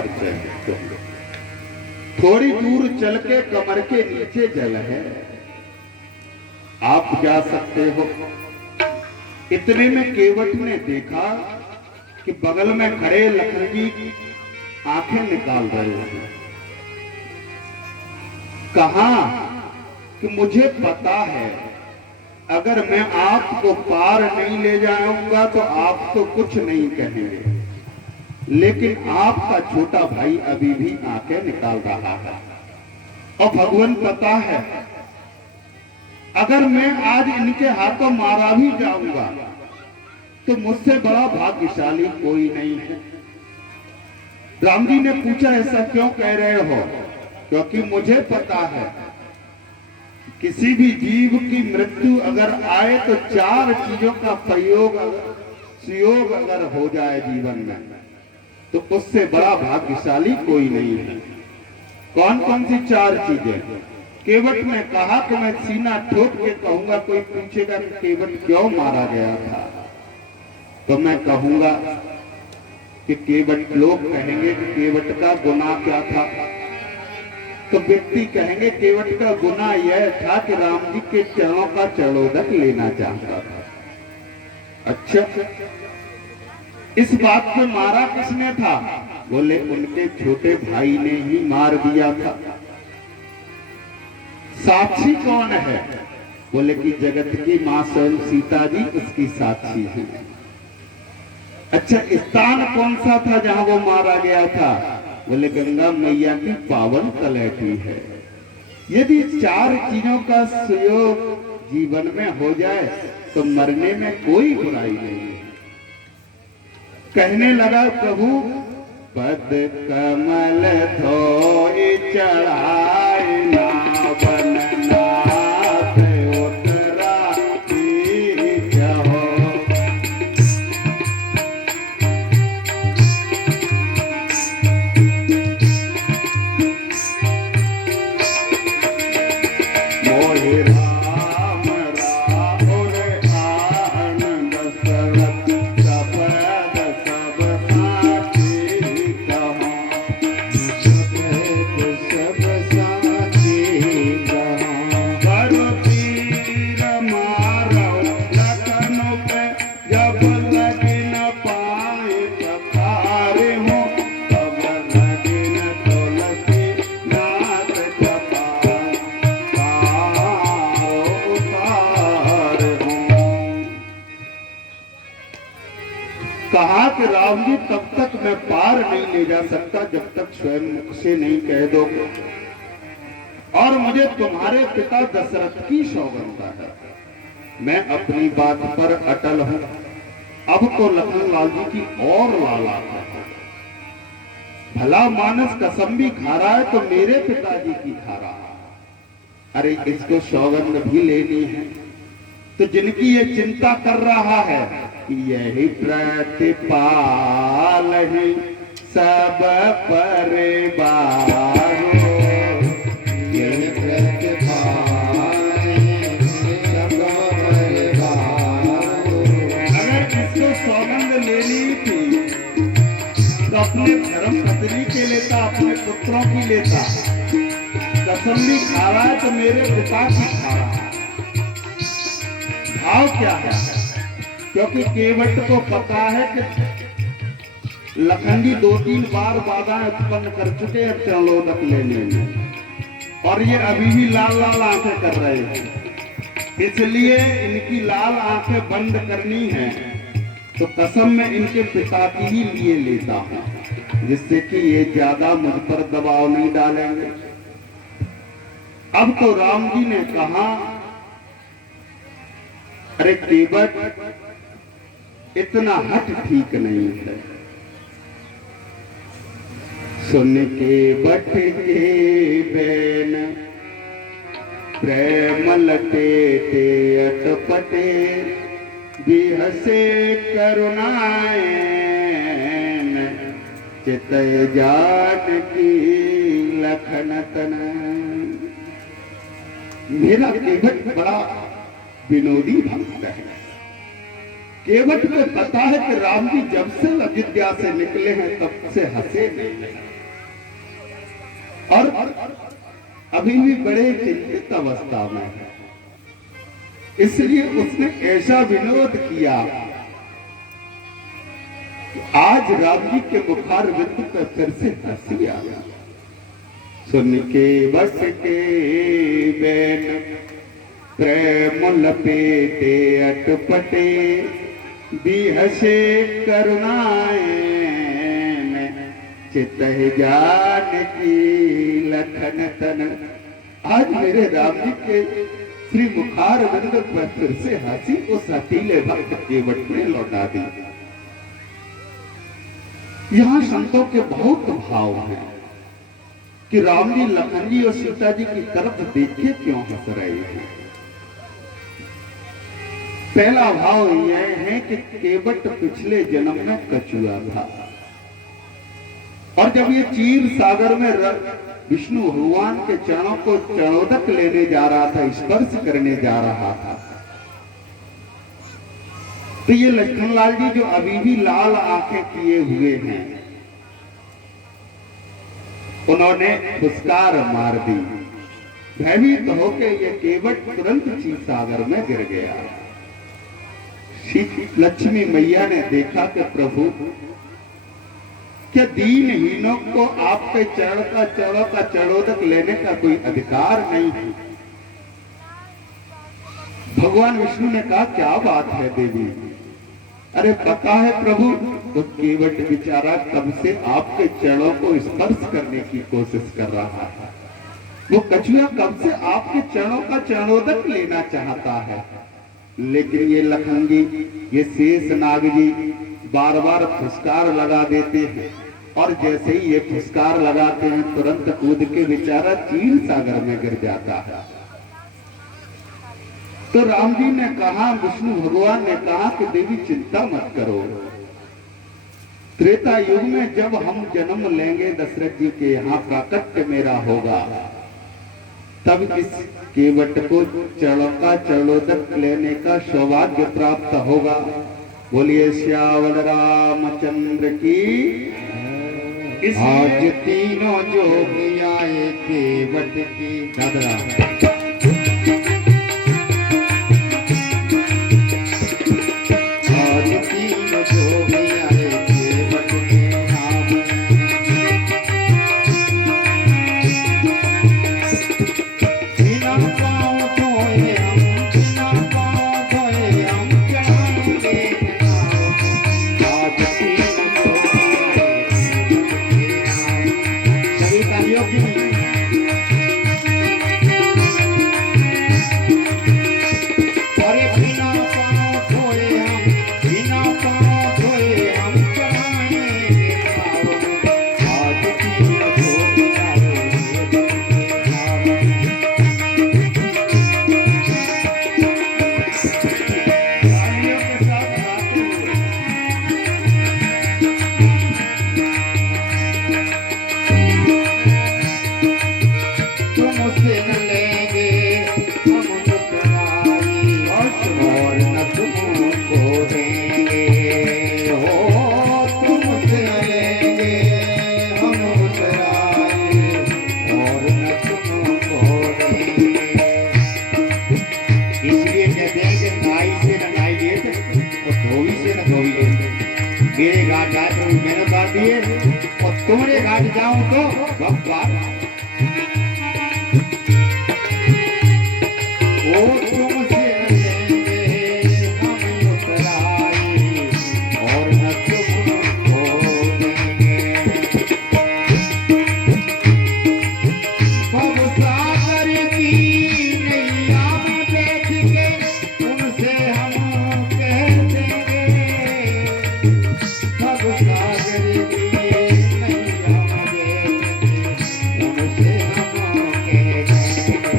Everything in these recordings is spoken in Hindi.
परिचय है। थोड़ी दूर चल के कमर के नीचे जल है, आप जा सकते हो। इतने में केवट ने देखा कि बगल में खड़े लखन जी आंखें निकाल रहे हैं। कहा कि मुझे पता है अगर मैं आपको पार नहीं ले जाऊंगा तो आप तो कुछ नहीं कहेंगे, लेकिन आपका छोटा भाई अभी भी आंखें निकाल रहा है। और भगवान पता है अगर मैं आज इनके हाथों मारा भी जाऊंगा तो मुझसे बड़ा भाग्यशाली कोई नहीं है। राम जी ने पूछा ऐसा क्यों कह रहे हो? क्योंकि मुझे पता है किसी भी जीव की मृत्यु अगर आए तो चार चीजों का सुयोग अगर हो जाए जीवन में तो उससे बड़ा भाग्यशाली कोई नहीं है। कौन कौन सी चार चीजें? केवट ने कहा कि मैं सीना ठोक के कहूंगा, कोई पूछेगा कि केवट क्यों मारा गया था तो मैं कहूंगा कि केवट, लोग कहेंगे कि केवट का गुनाह क्या था, तो व्यक्ति कहेंगे केवट का गुनाह यह था कि राम जी के चरणों का चरणोदक लेना चाहता था। अच्छा, इस बात पे मारा किसने था? बोले उनके छोटे भाई ने ही मार दिया था। साक्षी कौन है? बोले कि जगत की मां स्वयं सीता जी उसकी साक्षी है। अच्छा, स्थान कौन सा था जहां वो मारा गया था? बोले गंगा मैया की पावन तलहटी है। यदि चार चीजों का सुयोग जीवन में हो जाए तो मरने में कोई बुराई नहीं है। कहने लगा प्रभु, पद कमल धोई चढ़ाई ना बनना उतरा हो। मोहि राम राहुल आनंद सरत सपद सब साथी कहो, सब साथी कहो। करो तीर मारो लखन पे जब लगी न पाए पखारे हो, तब लगी न तुलसी नाथ जपाए कहा कि राम जी तब तक मैं पार नहीं ले जा सकता जब तक स्वयं मुख से नहीं कह दोगे, और मुझे तुम्हारे पिता दशरथ की सौगंध है। मैं अपनी बात पर अटल हूं। अब तो लखन लाल जी की और लाला है। भला मानस कसम भी खा रहा है तो मेरे पिताजी की खा रहा है। अरे इसको सौगंध भी लेनी है। तो जिनकी ये चिंता कर रहा है कि यही प्रतिपाल है सब परिवार, यही प्रतिपाल है सब परिवार। अगर इसको सौगंध लेनी थी तो अपने धर्म पत्नी के लेता, अपने पुत्रों की लेता। कसम भी खा रहा है तो मेरे पिता की खा रहा है। भाव क्या है? क्योंकि केवट को पता है कि लखन जी 2-3 बार बाधाएं उत्पन्न कर चुके हैं चरणोदक लेने में, और ये अभी भी लाल लाल आंखें कर रहे हैं। इसलिए इनकी लाल आंखें बंद करनी है तो कसम में इनके पिता की ही लिए लेता हूं, जिससे कि ये ज्यादा मुझ पर दबाव नहीं डालेंगे। अब तो राम जी ने कहा, अरे केवट इतना हट ठीक नहीं है। सुन के बट के बैन प्रेम लटेटे अटपटे, बिहसे करुणाएं चितय जान की लखन तन। मेरा केवट बड़ा विनोदी भक्त है। केवट को पता है कि राम जी जब से अयोध्या से निकले हैं तब से हंसे नहीं और अभी भी बड़े चिंतित अवस्था में है। इसलिए उसने ऐसा विनोद किया कि आज राम जी के मुखार बिंदु पर फिर से हंसी आ गया। सुन के बस के बैन प्रेम लपेटे अटपटे दी हसे करुणाए चित जान की लखन तन। आज मेरे राम जी के श्री मुखार बिंद पर फिर से हंसी उस हतीले भक्त केवट ने लौटा दी। यहां संतों के बहुत भाव हैं कि राम जी लखन जी और सीता जी की तरफ देख के क्यों हंस रहे हैं। पहला भाव यह है कि केवट पिछले जन्म में कछुआ था और जब ये चीर सागर में विष्णु भगवान के चरणों को चरणोदक लेने जा रहा था, स्पर्श करने जा रहा था, तो ये लखनलाल जी जो अभी भी लाल आंखें किए हुए हैं उन्होंने फुसकार मार दी। भयभीत होकर ये केवट तुरंत चीर सागर में गिर गया। लक्ष्मी मैया ने देखा कि प्रभु क्या दीनहीनों को आपके चरणों का चरणोदक लेने का कोई अधिकार नहीं है। भगवान विष्णु ने कहा क्या बात है देवी, अरे पता है प्रभु, तो केवट बेचारा कब से आपके चरणों को स्पर्श करने की कोशिश कर रहा है। वो कछुआ कब से आपके चरणों का चरणोदक लेना चाहता है, लेकिन ये लखन जी, ये शेष नाग जी बार बार फुसकार लगा देते हैं और जैसे ही ये फुसकार लगाते हैं तुरंत कूद के बेचारा चीर सागर में गिर जाता है। तो राम जी ने कहा, विष्णु भगवान ने कहा कि देवी चिंता मत करो, त्रेता युग में जब हम जन्म लेंगे दशरथ जी के यहाँ प्राकट्य मेरा होगा, तब इस केवट को चरणों का चरणोदक लेने का सौभाग्य प्राप्त होगा। बोलिए श्यावल रामचंद्र की। आज तीनों जोगी आए केवट की दादरा। आज तीनों जोगी आए केवट के नाम। बिना पाँव धोए हम चढ़ाएंगे नाम। आज तीनों जोगी आए सभी तालियों की। अरे बिना पाँव धोए हम चढ़ाएंगे नाम। आज तीनों जोगी आए तालियों के साथ गाते हुए। तुमसे न लेंगे हम मुस्कुराई और न तुमको देंगे। हो तुमसे न लेंगे हम मुस्कुराई और न तुमको देंगे। इसलिए कहते हैं कि नाई से न नाई लिए और धोबी से न धोबी लिए। मेरे घाट आए तो मैंने काट दिए और तुम्हारे घाट जाऊं तो भगवान ओ तुमसे लेंगे हम मुस्कुराई और न तुमको देंगे। भव सागर की नैया में बैठ के तुमसे हम कह देंगे। भव सागर की नैया में बैठ के तुमसे हम कह देंगे।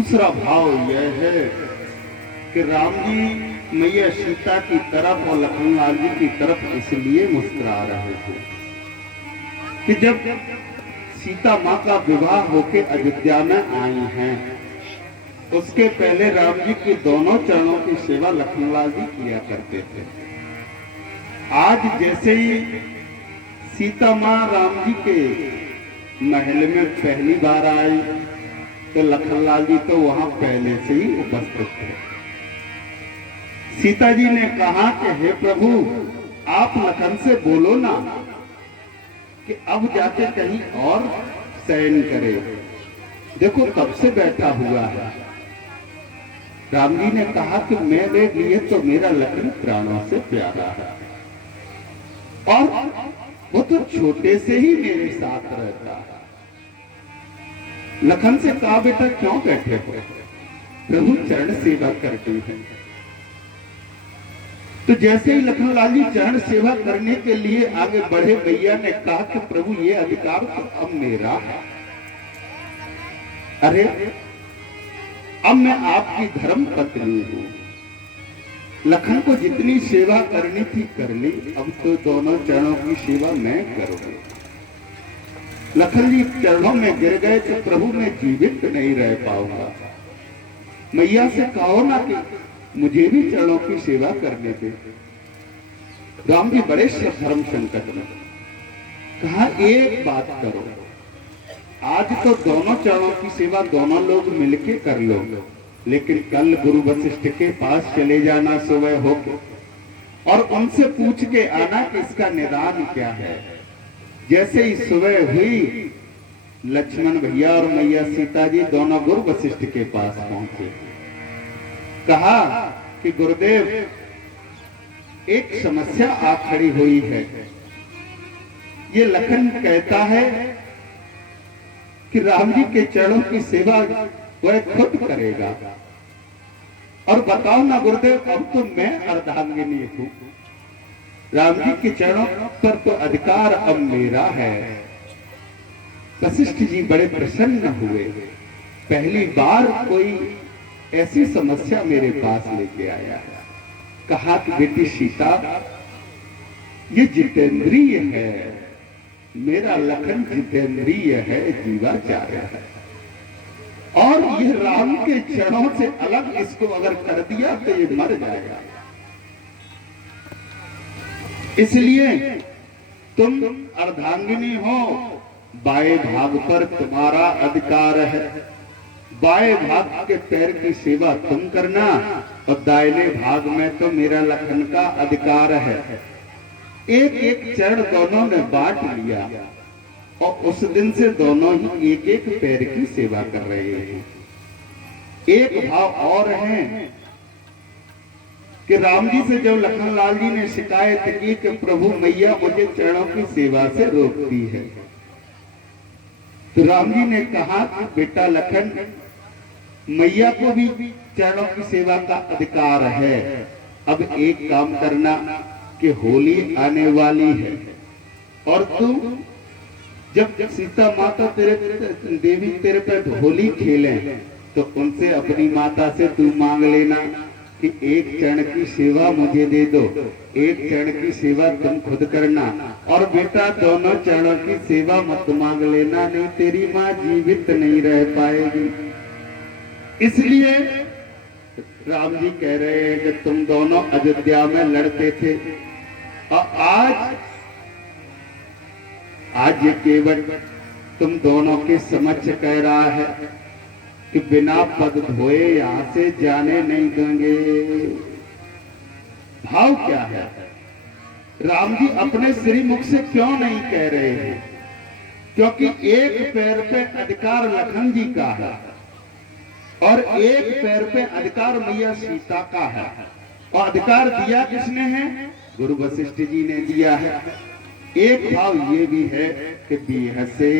दूसरा भाव यह है कि राम जी मैया सीता की तरफ और लखनलाल जी की तरफ इसलिए मुस्कुरा रहे थे कि जब सीता माँ का विवाह होके अयोध्या में आई हैं, उसके पहले राम जी की दोनों चरणों की सेवा लखनलाल जी किया करते थे। आज जैसे ही सीता माँ राम जी के महल में पहली बार आई तो लखनलाल जी तो वहां पहले से ही उपस्थित थे। सीता जी ने कहा कि हे प्रभु, आप लखन से बोलो ना कि अब जाके कहीं और शयन करे, देखो कब से बैठा हुआ है। राम जी ने कहा कि मेरे लिए तो मेरा लखन प्राणों से प्यारा है और वो तो छोटे से ही मेरे साथ रहता है। लखन से कहा बेटा क्यों बैठे हो, प्रभु चरण सेवा करती है। तो जैसे ही लखनलाल जी चरण सेवा करने के लिए आगे बढ़े, भैया ने कहा कि प्रभु ये अधिकार तो अब मेरा है। अरे अब मैं आपकी धर्म पत्नी हूं। लखन को जितनी सेवा करनी थी कर ली, अब तो दोनों चरणों की सेवा मैं करूंगी। लखन जी चरणों में गिर गए तो प्रभु मैं जीवित नहीं रह पाऊंगा, मैया से कहो ना कि मुझे भी चरणों की सेवा करने दे। राम जी बड़े धर्म संकट में कहा एक बात करो, आज तो दोनों चरणों की सेवा दोनों लोग मिलके कर लो, लेकिन कल गुरु वशिष्ठ के पास चले जाना सुबह होके और उनसे पूछ के आना कि इसका निदान क्या है। जैसे ही सुबह हुई, लक्ष्मण भैया और मैया सीता जी दोनों गुरु वशिष्ठ के पास पहुंचे। कहा कि गुरुदेव एक समस्या आ खड़ी हुई है। ये लखन कहता है कि राम जी के चरणों की सेवा वह खुद करेगा, और बताओ ना गुरुदेव, अब तो मैं अर्धांगिनी हूं, राम जी के चरणों पर तो अधिकार अब मेरा है। वशिष्ठ जी बड़े प्रसन्न हुए, पहली बार कोई ऐसी समस्या मेरे पास लेके आया है। कहा कि बेटी सीता, ये जितेंद्रिय है, मेरा लखन जितेंद्रिय है, जीवाचार्य है, और ये राम के चरणों से अलग इसको अगर कर दिया तो ये मर जाएगा। इसलिए तुम अर्धांगिनी हो, बाएं भाग पर तुम्हारा अधिकार है, बाएं भाग के पैर की सेवा तुम करना और दाहिने भाग में तो मेरा लखन का अधिकार है। एक एक चरण दोनों ने बांट लिया और उस दिन से दोनों ही एक एक पैर की सेवा कर रहे हैं। एक भाव और है कि राम जी से जब लखनलाल जी ने शिकायत की कि प्रभु मैया मुझे चरणों की सेवा से रोकती है, तो राम जी ने कहा कि बेटा लखन, मैया को भी चरणों की सेवा का अधिकार है। अब एक काम करना कि होली आने वाली है और तू जब सीता माता तेरे देवी तेरे पे होली खेलें तो उनसे अपनी माता से तू मांग लेना कि एक चरण की सेवा मुझे दे दो, एक चरण की सेवा तुम खुद करना, और बेटा दोनों चरणों की सेवा मत मांग लेना, नहीं तेरी माँ जीवित नहीं रह पाएगी। इसलिए राम जी कह रहे हैं कि तुम दोनों अयोध्या में लड़ते थे और आज ये केवल तुम दोनों के समक्ष कह रहा है कि बिना पद धोए यहां से जाने नहीं देंगे। भाव क्या है? राम जी अपने श्रीमुख से क्यों नहीं कह रहे हैं? क्योंकि एक पैर पे अधिकार लखन जी का है और एक पैर पे अधिकार मैया सीता का है, और अधिकार दिया किसने है? गुरु वशिष्ठ जी ने दिया है। एक भाव ये भी है कि बिहसे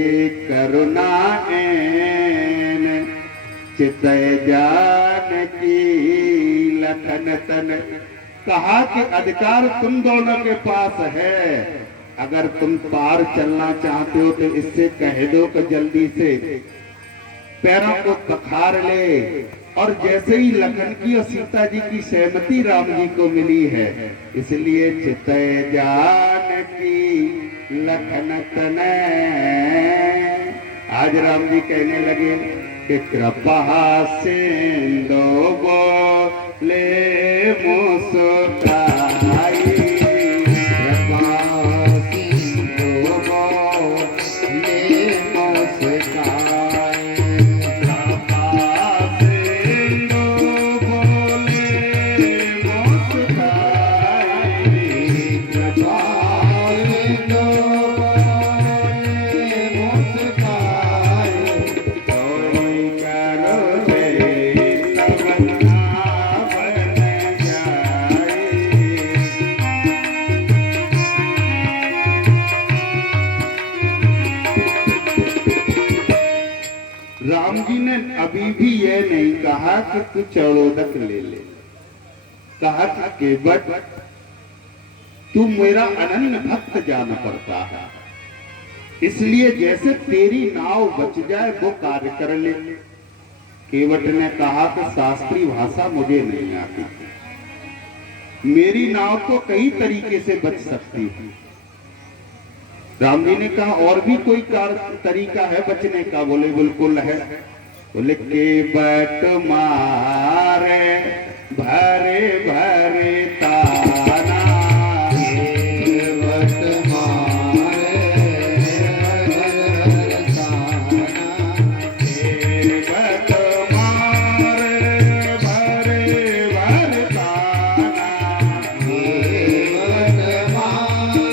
करुणा चितय जानकी लखन तन। कहा कि अधिकार तुम दोनों के पास है, अगर तुम पार चलना चाहते हो तो इससे कह दो कि जल्दी से पैरों को पखार ले। और जैसे ही लखन की और सीता जी की सहमति राम जी को मिली है, इसलिए चितय जानकी लखन तनय। आज राम जी कहने लगे कि कृपा सिंधु बोले मुस्काई, कृपा सिंधु बोले मुस्काई, कृपा सिंधु बोले मुस्काई, कृपा सिंधु राम जी ने अभी भी यह नहीं कहा कि तू चौड़ोदक ले ले, कहा कि केवट तू मेरा अनन्य भक्त जाना पड़ता है, इसलिए जैसे तेरी नाव बच जाए वो कार्य कर ले। केवट ने कहा कि शास्त्रीय भाषा मुझे नहीं आती, मेरी नाव तो कई तरीके से बच सकती है। राम जी ने कहा और भी कोई तरीका है बचने का? बोले बिल्कुल है। बोले केवट मारे भरे भरे ताना, केवट मारे भरे ताना, केवट मारे भरे भरे ताना, केवट मारे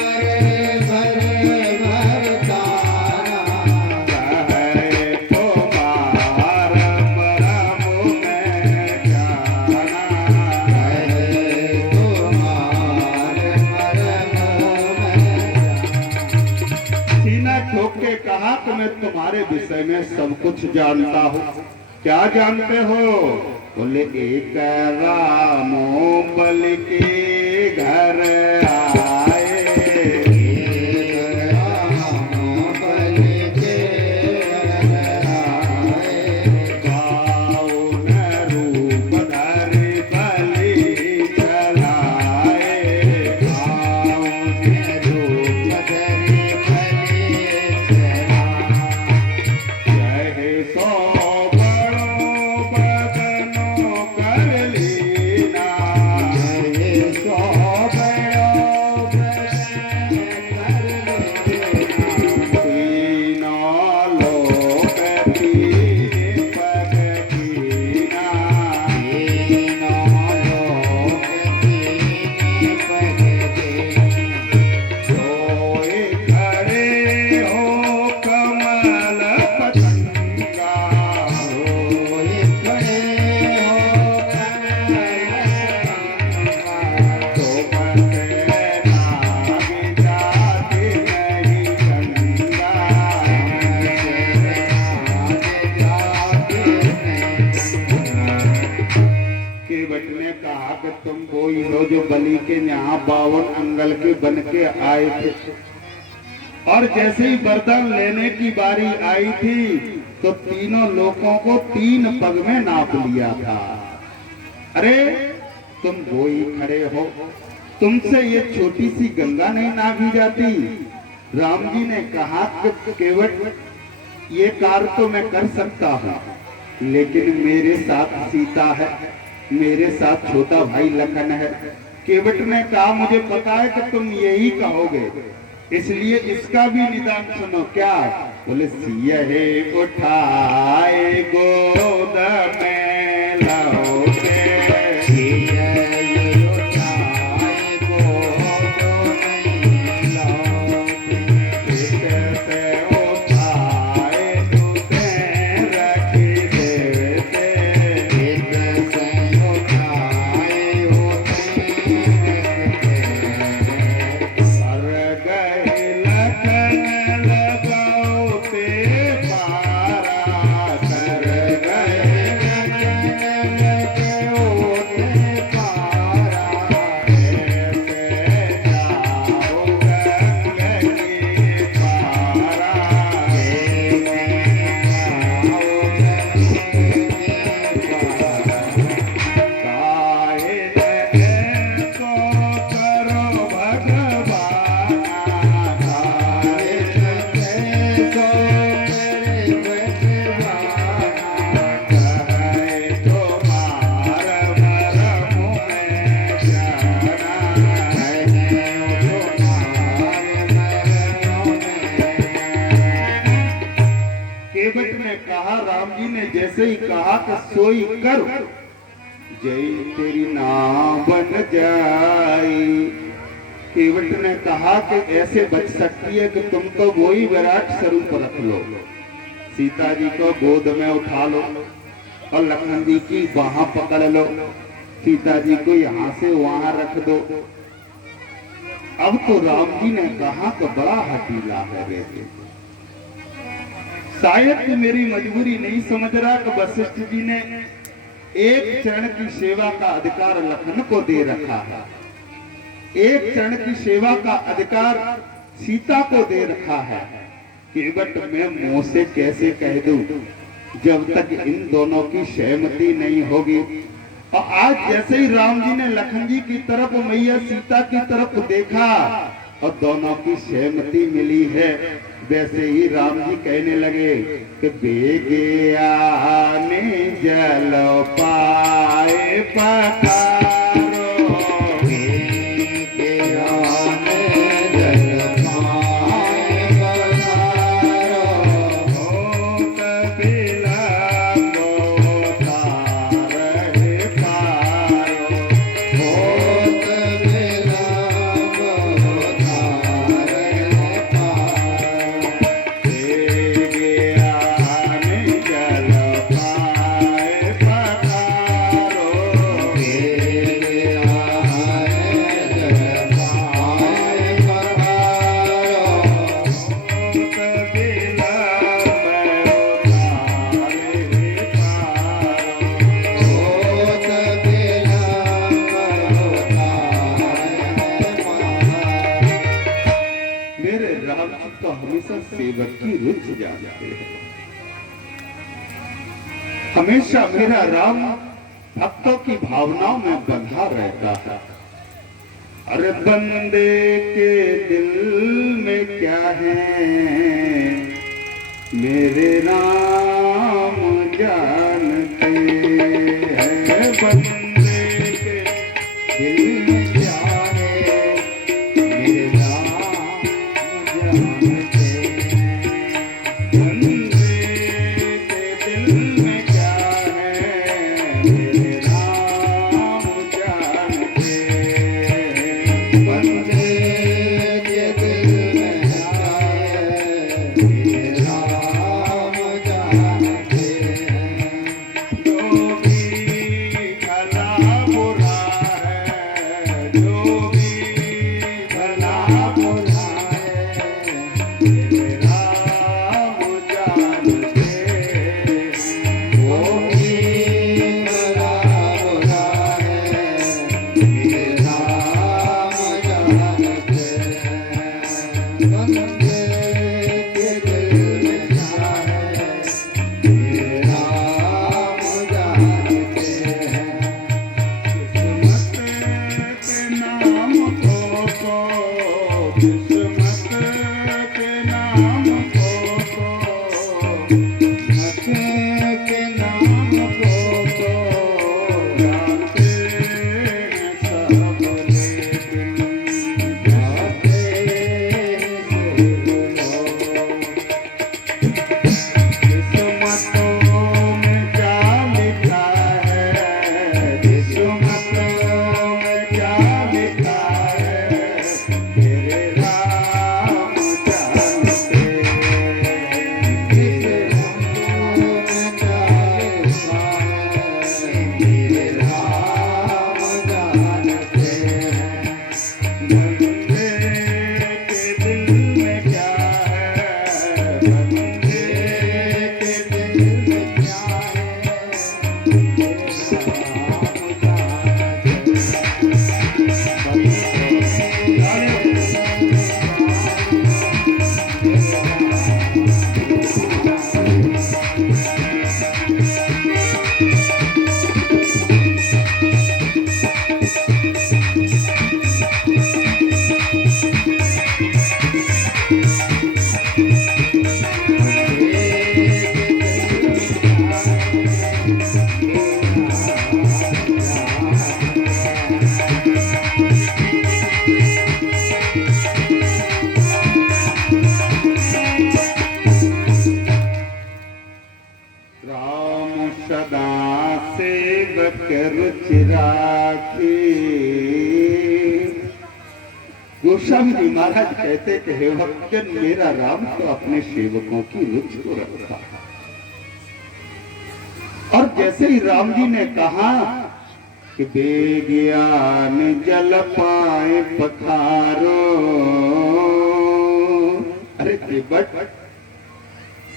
के कहा कि मैं तुम्हारे विषय में सब कुछ जानता हूँ। क्या जानते हो? बोले एक रामो बल के घर आए, रामो बल के घर आए, बाउन रूप धरि बलि चलाए, बाउन रूप धरि जो बलि के यहाँ 52 अंगल के बन के आए थे, और जैसे ही वरदान लेने की बारी आई थी तो तीनों लोगों को 3 पग में नाप लिया था। अरे तुम वो ही खड़े हो, तुमसे ये छोटी सी गंगा नहीं नापी जाती? राम जी ने कहा कि केवट ये कार्य तो मैं कर सकता हूँ, लेकिन मेरे साथ सीता है, मेरे साथ छोटा भाई लखन है। केवट ने कहा मुझे पता है कि तुम यही कहोगे, इसलिए इसका भी निदान सुनो। क्या? बोले सियहे उठाए गोद में लाओगे, सियहे उठाए गोद में लाओगे, इसे उठाए तुझे रख देते, इसे उठाए सर गए लखन लगाओते पारा, कर गए लखन ने जैसे ही कहा कि सोई कर जय तेरी नाव बन जाई। केवट ने कहा कि ऐसे बच सकती है कि तुम तो वही विराट स्वरूप रख लो, सीता जी को गोद में उठा लो और लखन जी की बाह पकड़ लो, सीता जी को यहाँ से वहां रख दो। अब तो राम जी ने कहा कि बड़ा हठीला है बेटे, शायद कि मेरी मजबूरी नहीं समझ रहा कि वशिष्ठ जी ने एक चरण की सेवा का अधिकार लखन को दे रखा है, एक चरण की सेवा का अधिकार सीता को दे रखा है। केवट मैं मुंह से कैसे कह दूं जब तक इन दोनों की सहमति नहीं होगी। और आज जैसे ही राम जी ने लखन जी की तरफ मैया सीता की तरफ देखा और दोनों की सहमति मिली है, वैसे ही राम जी कहने लगे कि बेगे आने जल पाए पधारो, बेगे आने जल पाए पधारो, होत बिलंब तारहि पारो, होत बिलंब तारहि पारो, बेगे आने जल पाए पधारो, बेगे आने जल पाए पधारो, होत बिलंब तारहि पारो, होत बिलंब तारहि पारो। मेरे राम जी तो हमेशा सेवक की रुचि जाते हैं, हमेशा मेरा राम भक्तों की भावनाओं में बंधा रहता है। अरे बंदे के दिल में क्या है मेरे राम जानते हैं, बंदे के दिल में क्या है मेरे राम जानते हैं, बंदे के दिल में क्या है मेरे राम जानते हैं, बंदे के दिल में क्या है मेरे राम जानते हैं, जो भी भला बुरा है, जो भी भला बुरा है मेरे राम जानते हैं, वो भी भला बुरा है मेरे राम जानते हैं, बंदे के दिल में क्या है मेरे राम जानते हैं, किस्मत के नाम को तो, किस्मत के नाम को तो, किस्मत के नाम को तो जानते हैं सब, लेकिन जाते हैं गोस्वामी जी महाराज कहते कि हे भक्तजन, मेरा राम तो अपने सेवकों की रुचि को रखता है। और जैसे ही राम जी ने कहा कि बेज्ञान जल पाए पखारो, अरे केवट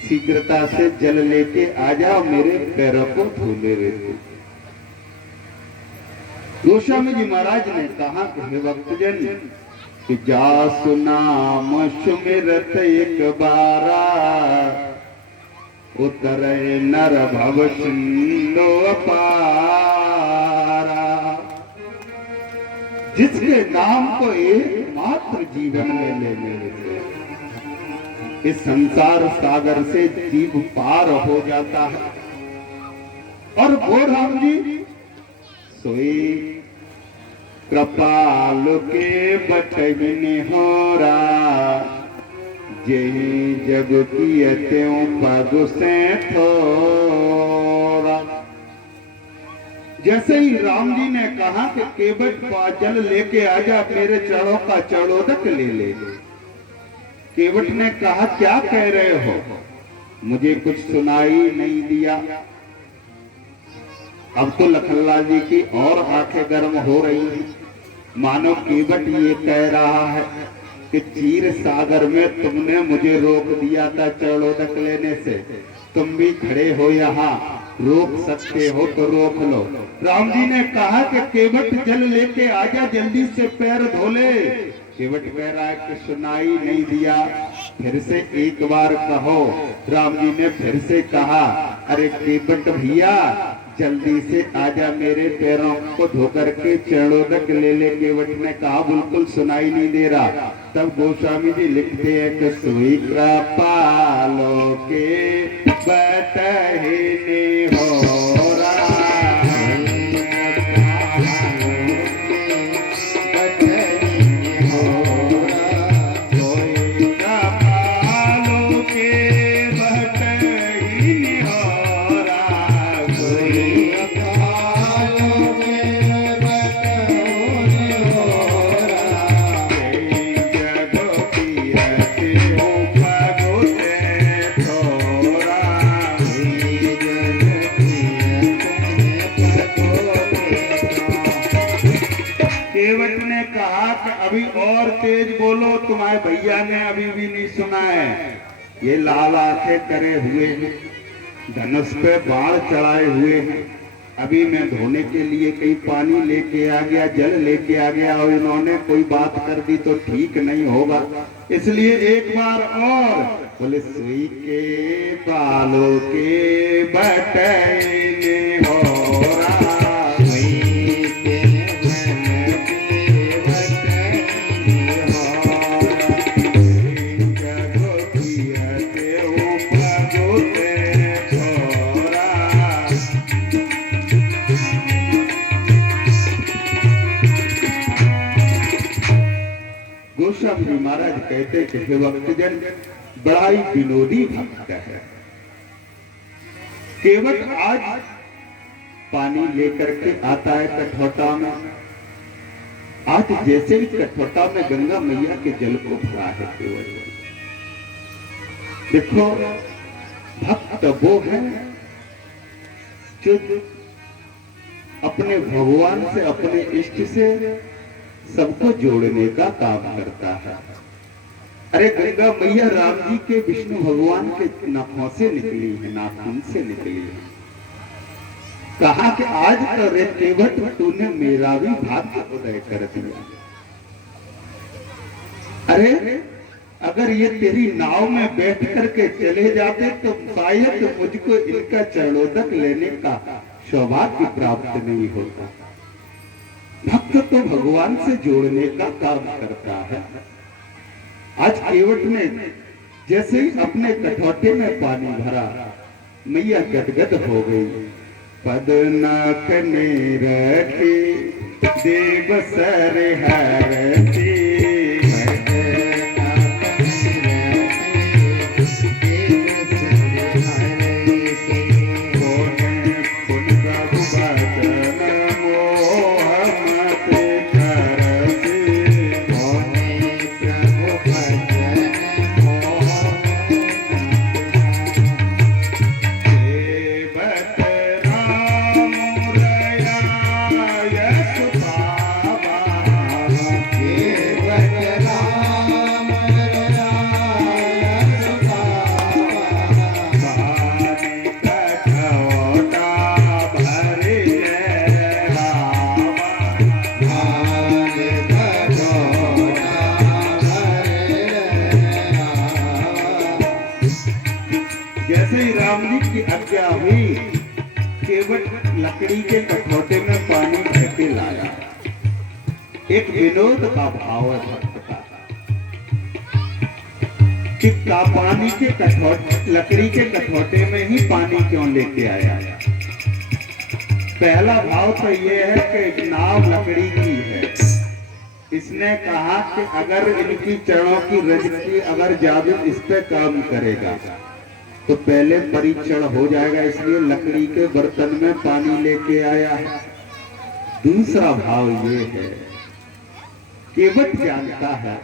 शीघ्रता से जल लेके आ जाओ, मेरे पैरों को धुले रहते। गोस्वामी जी महाराज ने कहा कि हे भक्तजन, कि जासु नाम सुमिरत एक बारा, उतरे नर भव सिंधु अपारा। जिसके नाम को एकमात्र जीवन में लेने से इस संसार सागर से जीव पार हो जाता है। और वो राम जी सोई कृपाल के बटहिने होरा, जही जग की त्यों पग से थोड़ा। जैसे ही राम जी ने कहा कि केवट जल लेके आजा, मेरे चरणों का चरणोदक ले ले। केवट ने कहा क्या कह रहे हो, मुझे कुछ सुनाई नहीं दिया। अब तो लखनलाल जी की और आंखें गर्म हो रही हैं, मानो केवट ये कह रहा है कि क्षीर सागर में तुमने मुझे रोक दिया था चरणोदक लेने से, तुम भी खड़े हो यहाँ, रोक सकते हो तो रोक लो। राम जी ने कहा कि केवट जल लेके आजा, जल्दी से पैर धोले। केवट कह रहा है कि सुनाई नहीं दिया, फिर से एक बार कहो। राम जी ने फिर से कहा, अरे केवट भैया जल्दी से आजा, मेरे पैरों को धोकर के चरणोदक ले ले। केवट ने कहा बिल्कुल सुनाई नहीं दे रहा। तब गोस्वामी जी लिखते हैं कि सोई कृपालो के बटहिने होरा, अभी और तेज बोलो, तुम्हारे भैया ने अभी भी नहीं सुना है। ये लाल आंखें करे हुए हैं, धनुष पे बाण चढ़ाए हुए हैं। अभी मैं धोने के लिए कहीं पानी लेके आ गया, जल लेके आ गया और इन्होंने कोई बात कर दी तो ठीक नहीं होगा, इसलिए एक बार और बोले सुई के बालों के बटने हो रहा। गोस्वामी महाराज कहते कि हे भक्तजन, बड़ा ही विनोदी भक्त है। केवट आज पानी लेकर के आता है कठौटा में। आज जैसे ही कठौटा में गंगा मैया के जल को भरा है केवट। देखो भक्त वो है जो अपने भगवान से, अपने इष्ट से सबको जोड़ने का काम करता है। अरे गंगा मैया राम जी के विष्णु भगवान के नाखों से निकली है, नाखून से निकली है। कहा कि आज तो रे केवट तूने मेरा भी भाग्य उदय कर दिया। अरे अगर ये तेरी नाव में बैठ करके चले जाते तो शायद मुझको इनका चरणोदक लेने का सौभाग्य प्राप्त नहीं होता। भक्त तो भगवान से जोड़ने का काम करता है। आज केवट ने जैसे ही अपने कठौते में पानी भरा, मैया गदगद हो गई। पद नाक ने रखी देव सर हरती, जैसे ही राम जी की आज्ञा हुई, केवट लकड़ी के कठौते में पानी भर के लाया। एक विनोद का भाव है भक्त का कि पानी के कठौते, लकड़ी के कठौते में ही पानी क्यों लेके आया। पहला भाव तो ये है कि नाव लकड़ी की है। इसने कहा कि अगर इनकी चरणों की रज की अगर जादू इस पे काम करेगा तो पहले परीक्षण हो जाएगा, इसलिए लकड़ी के बर्तन में पानी लेके आया है। दूसरा भाव ये है, केवट जानता है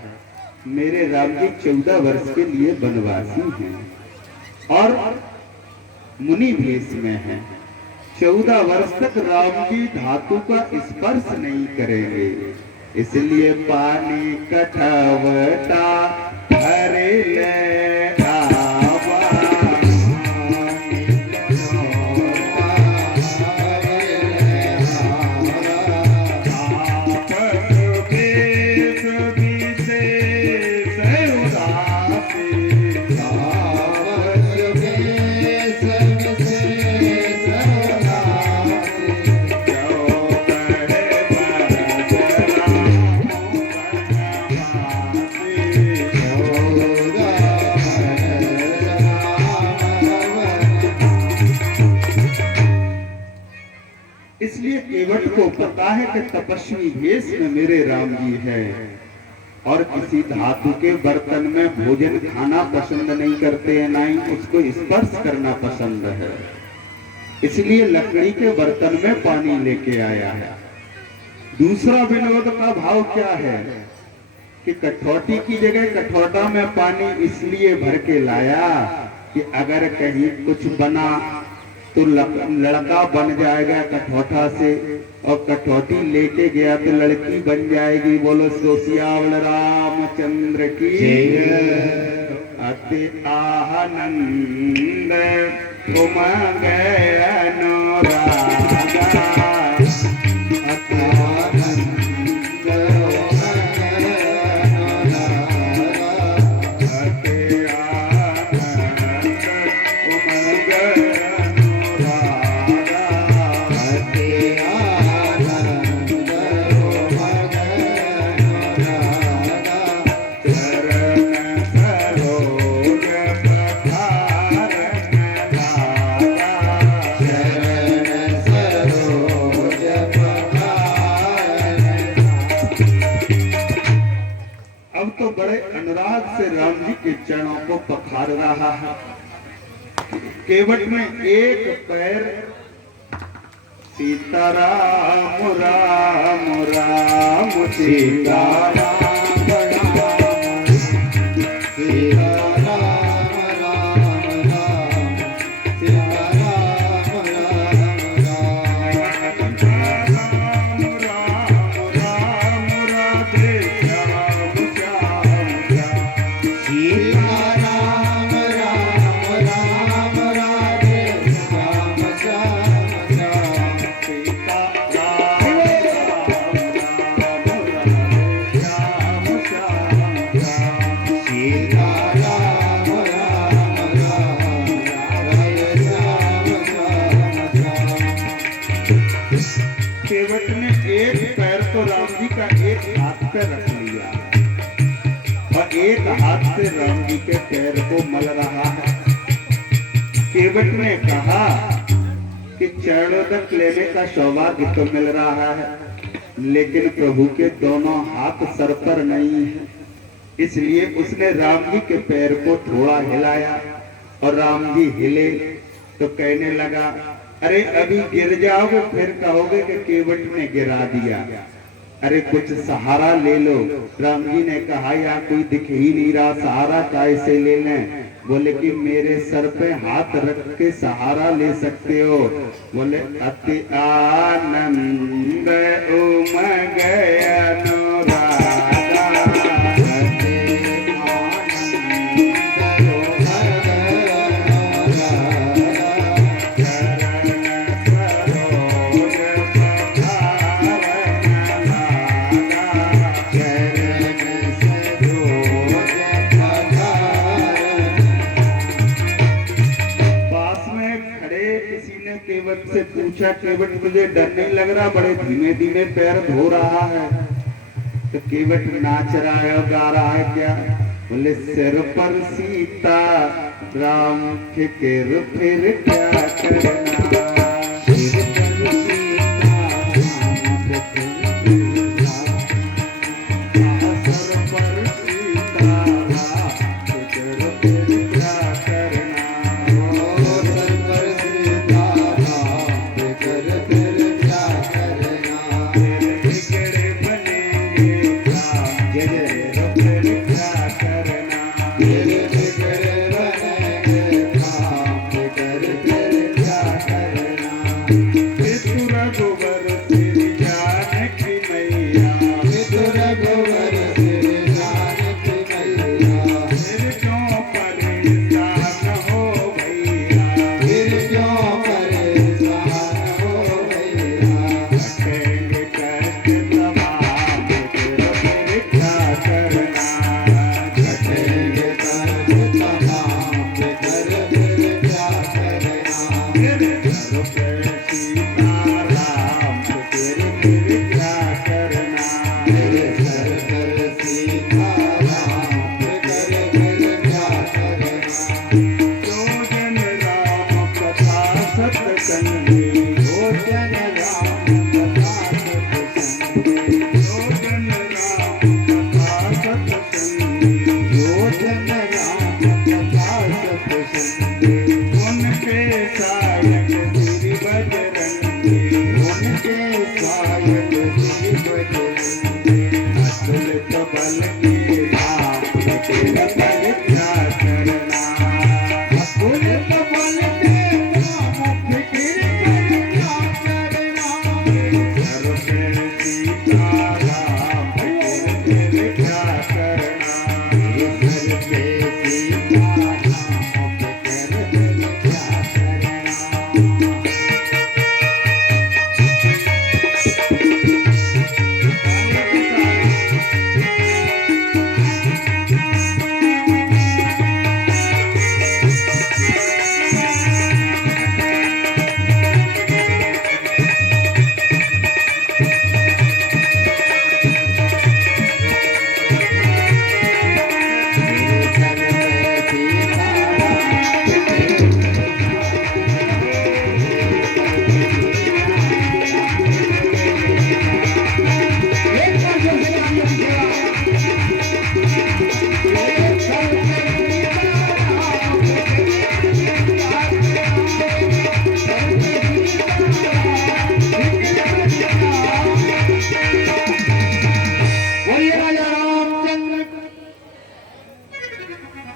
मेरे राम जी 14 वर्ष के लिए वनवासी हैं और मुनि भेष में हैं। 14 वर्ष तक राम जी धातु का स्पर्श नहीं करेंगे, इसलिए पानी कठवटा भरे ले आवा। इसलिए केवट को पता है कि तपस्वी भेष में मेरे राम जी हैं और किसी धातु के बर्तन में भोजन खाना पसंद नहीं करते हैं, ना ही उसको स्पर्श करना पसंद है। इसलिए लकड़ी के बर्तन में पानी लेके आया है। दूसरा विनोद का भाव क्या है कि कठौती की जगह कठौटा में पानी इसलिए भर के लाया कि अगर कहीं कुछ बना तो लड़का बन जाएगा कठौठा से, और कठौती लेके गया तो लड़की बन जाएगी। बोलो सो सियावल रामचंद्र की। अति आनंद उमंग अनुरागा, चरणों को पखार रहा है। केवट में एक पैर सीताराम राम राम सीताराम केवट ने एक पैर तो राम जी का एक हाथ पे रख लिया और एक हाथ से राम जी के पैर को मल रहा है। केवट ने कहा कि चरणों तक लेने का सौभाग्य तो मिल रहा है, लेकिन प्रभु के दोनों हाथ सर पर नहीं है। इसलिए उसने राम जी के पैर को थोड़ा हिलाया और राम जी हिले तो कहने लगा, अरे अभी गिर जाओगे फिर कहोगे कि केवट ने गिरा दिया, अरे कुछ सहारा ले लो। राम जी ने कहा, यार कोई दिख ही नहीं रहा, सहारा कैसे ले लें? बोले कि मेरे सर पे हाथ रख के सहारा ले सकते हो। बोले अति आनंद उमंग अनुरागा, केवट से पूछा, केवट तुझे डर नहीं लग रहा? बड़े धीमे धीमे पैर धो रहा है। तो केवट नाच रहा है और गा रहा है क्या? बोले सिर पर सीता राम फिक्र फिर क्या करना। सिर पर सीता राम फिक्र सर पर सीता राम फिक्र फिर क्या करना। सर पर सीता राम फिक्र फिर क्या करना। फिर बिगड़े बनेंगे काम फिर क्या करना। फिर बिगड़े बनेंगे काम फिर क्या करना। पितु रघुवर सिर जानकी मैया। पितु रघुवर सिर जानकी मैया। फिर क्यों परेशान हो भैया। फिर क्यों परेशान हो भैया। कटेंगे कष्ट तमाम फिर क्या करना। कटेंगे कष्ट तमाम फिर क्या करना। फिर सर पे सीताराम फिर क्या करना। फिर सर पर सीताराम फिर क्या करना। योजन राम कथा सत्संगी। योजन राम कथा सत्संगी। योजन राम कथा सत्संगी। योजन राम कथा सत्संगी। उनके सायक श्री बजरंगी। उनके सायक श्री बजरंगी। अतुल बल के राम फिर बल क्या करना। अतुल बल के राम फिर क्या करना। सर पे सीताराम फिर क्या करना। सर पे सीताराम फिर क्या करना।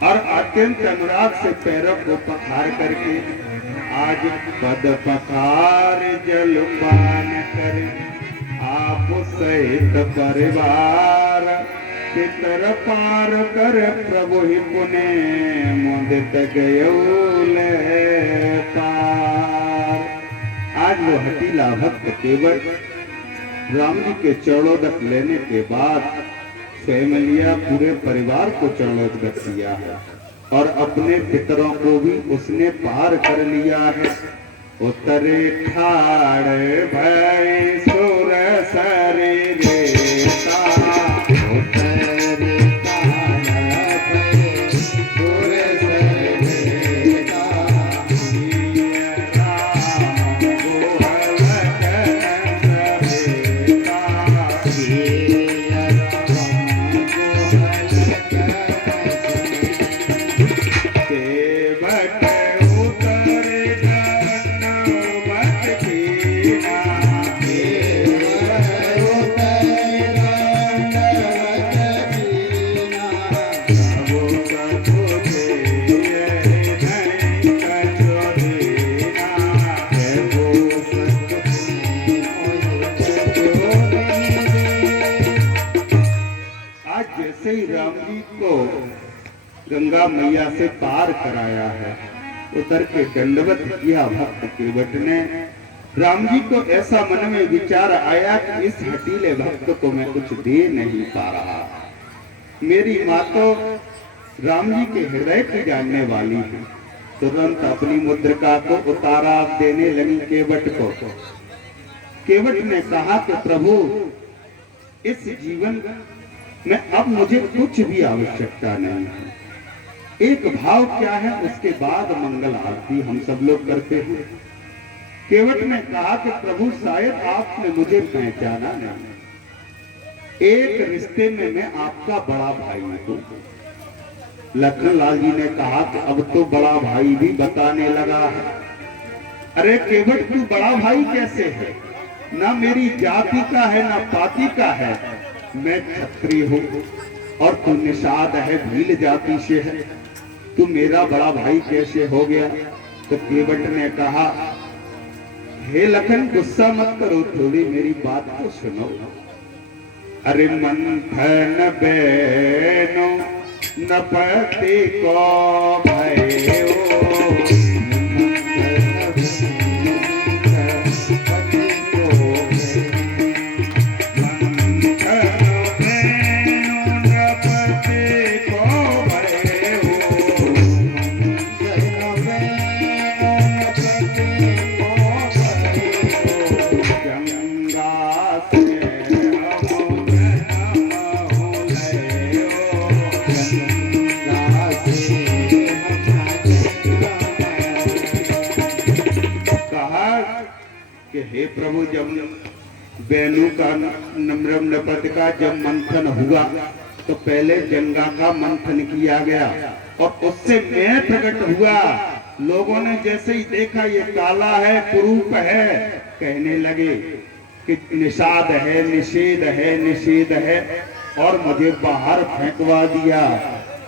और अत्यंत अनुराग से पैरों को पखार करके आज पद पखार जलपान करे। आप सहित परिवार पितर पार कर प्रभु ही पुण्य मुदित गयोल पार। आज वो हठीला भक्त केवट राम जी के चरणोदक लेने के बाद स्वयं लिया, पूरे परिवार को चरणोदक किया है और अपने पितरों को भी उसने पार कर लिया है। उतरे ठाड़ भय सुर सरे रेता। उतरे ठाड़ भय सुर सरे रेता। राम गोहल कन सरेता। जैसे ही राम जी को गंगा मैया से पार कराया है, उतर के दंडवत किया भक्त केवट ने। राम जी को ऐसा मन में विचार आया कि इस हठीले भक्त को मैं कुछ दे नहीं पा रहा। मेरी माँ तो राम जी के हृदय की जानने वाली है, तुरंत अपनी मुद्रिका को उतारा देने लगी केवट को। केवट ने कहा कि प्रभु, इस जीवन में अब मुझे कुछ भी आवश्यकता नहीं है। एक भाव क्या है, उसके बाद मंगल आरती हम सब लोग करते हैं। केवट ने कहा कि प्रभु, शायद आपने मुझे पहचाना नहीं। एक रिश्ते में मैं आपका बड़ा भाई हूं। लखनलाल जी ने कहा कि अब तो बड़ा भाई भी बताने लगा है। अरे केवट, तू बड़ा भाई कैसे है? ना मेरी जाति का है ना पाति का है। मैं क्षत्रिय हूं और तू निषाद है, भील जाति से है। तू मेरा बड़ा भाई कैसे हो गया? तो केवट ने कहा, हे लखन, गुस्सा मत करो, थोड़ी मेरी बात को सुनो। अरे मंथन बेनो नपति को भयो, हे प्रभु, जब बेनू का नम्रम नपत का जब मंथन हुआ तो पहले गंगा का मंथन किया गया और उससे मैं प्रकट हुआ। लोगों ने जैसे ही देखा ये काला है, कुरूप है, कहने लगे कि निषाद है, निषेध है, निषेध है, और मुझे बाहर फेंकवा दिया।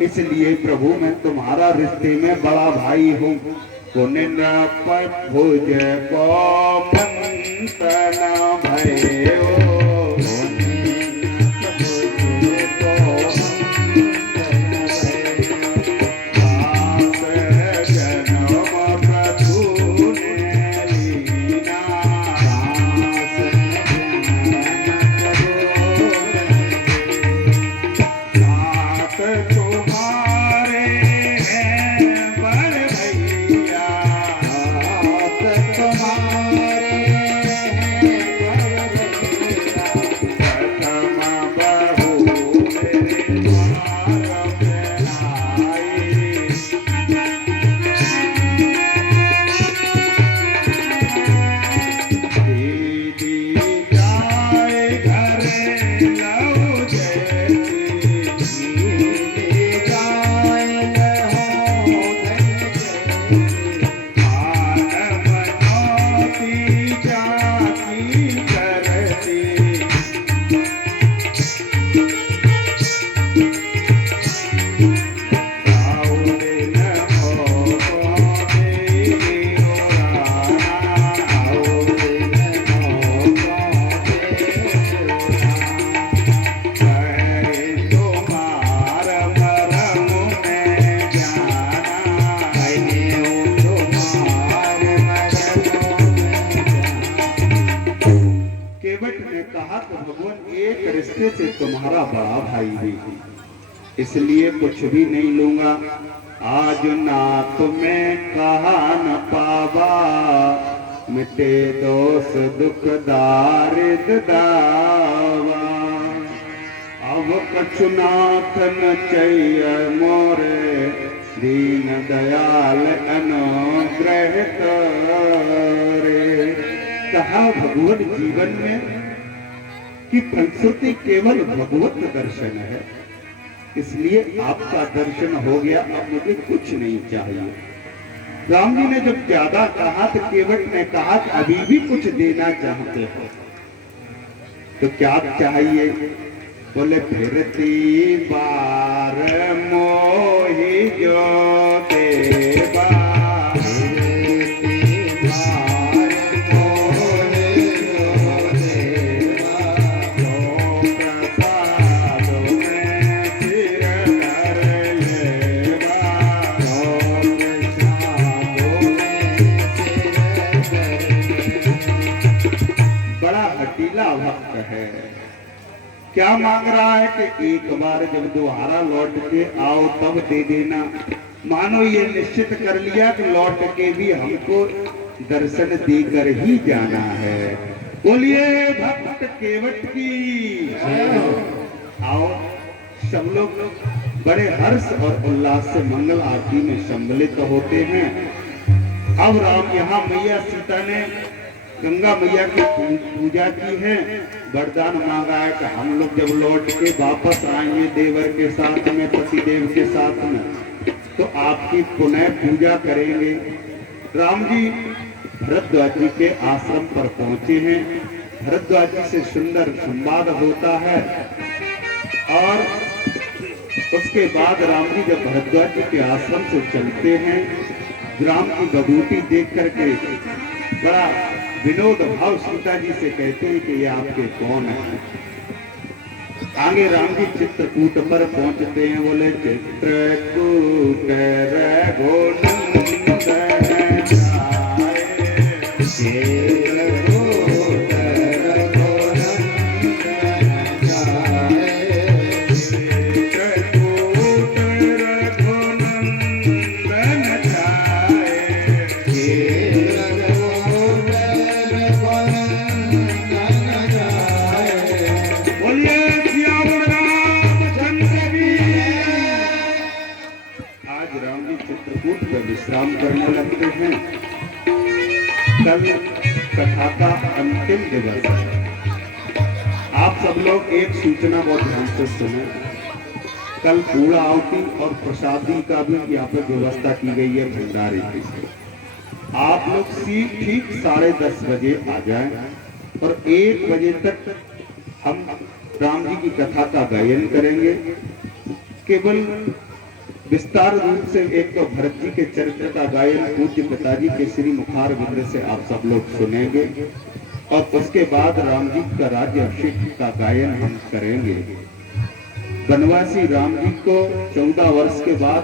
इसलिए प्रभु, मैं तुम्हारा रिश्ते में बड़ा भाई हूँ। भुज को मंथन भयो, से तुम्हारा बड़ा भाई भी, इसलिए कुछ भी नहीं लूंगा। आज ना तुम्हें कहा न पावा, मिटे दोष दुख दारिद दावा। अब कछुनाथ न चाहिए मोरे, दीन दयाल अनुग्रह करे। कहा भगवत जीवन में कि फलश्रुति केवल भगवत दर्शन है, इसलिए आपका दर्शन हो गया, अब मुझे कुछ नहीं चाहिए। राम जी ने जब ज्यादा कहा तो केवट ने कहा कि अभी भी कुछ देना चाहते हो तो क्या चाहिए? बोले, फिरती बार मोहि जो देवा, क्या मांग रहा है कि एक बार जब दोबारा लौट के आओ तब दे देना। मानो ये निश्चित कर लिया कि लौट के भी हमको दर्शन देकर ही जाना है। बोलिए भक्त केवट की। आओ सब लोग बड़े हर्ष और उल्लास से मंगल आरती में सम्मिलित होते हैं। अब राम यहाँ मैया सीता ने गंगा मैया की पूजा की है, वरदान मांगा है कि हम लोग जब लौट के वापस आएंगे देवर के साथ में, पतिदेव के साथ में, तो आपकी पुनः पूजा करेंगे। राम जी भरद्वाज जी के आश्रम पर पहुंचे हैं। भरद्वाज जी से सुंदर संवाद होता है और उसके बाद राम जी जब भरद्वाज जी के आश्रम से चलते हैं, राम की बबूती देख करके बड़ा विनोद भाव सीता जी से कहते हैं कि ये आपके कौन है। आगे राम जी चित्रकूट पर पहुंचते हैं। बोले चित्रकूट रघुनंदन विश्राम करने लगते हैं। कल कथा का अंतिम दिवस है। आप सब लोग एक सूचना बहुत ध्यान से सुने। कल पूरा आहुति और प्रसादी का भी यहाँ पर व्यवस्था की गई है भंडारे की। आप लोग ठीक 10:30 बजे आ जाएं और 1 बजे तक हम राम जी की कथा का गायन करेंगे। केवल विस्तार रूप से एक तो भरत जी के चरित्र का गायन पूज्य पिताजी के श्री मुखार बिंद से आप सब लोग सुनेंगे और उसके बाद राम जी का राज्य अभिषेक का गायन हम करेंगे। वनवासी राम जी को 14 वर्ष के बाद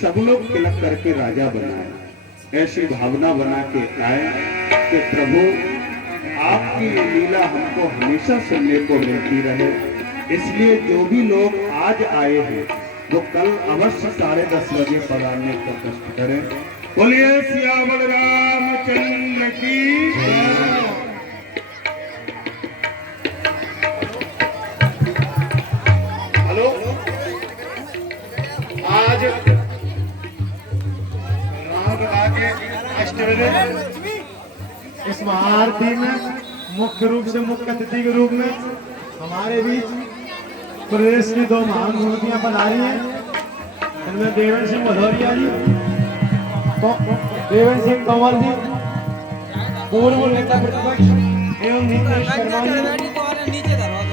सब लोग तिलक करके राजा बनाए। ऐसी भावना बना के आए कि प्रभु आपकी ये लीला हमको हमेशा सुनने को मिलती रहे। इसलिए जो भी लोग आज आए हैं वो कल अवश्य 10:30 बजे पधारने का कष्ट करें। बोलिए सियावर रामचंद्र की। हेलो, आज राम के अष्टवेद इस महाआरती में मुख्य रूप से मुख्य अतिथि के रूप में हमारे बीच प्रदेश की 2 महान मूर्तियां पधारी हैं। इनमें देवेंद्र सिंह भदौरिया जी, देवेंद्र सिंह कंवल जी, पूर्व नेता प्रतिपक्ष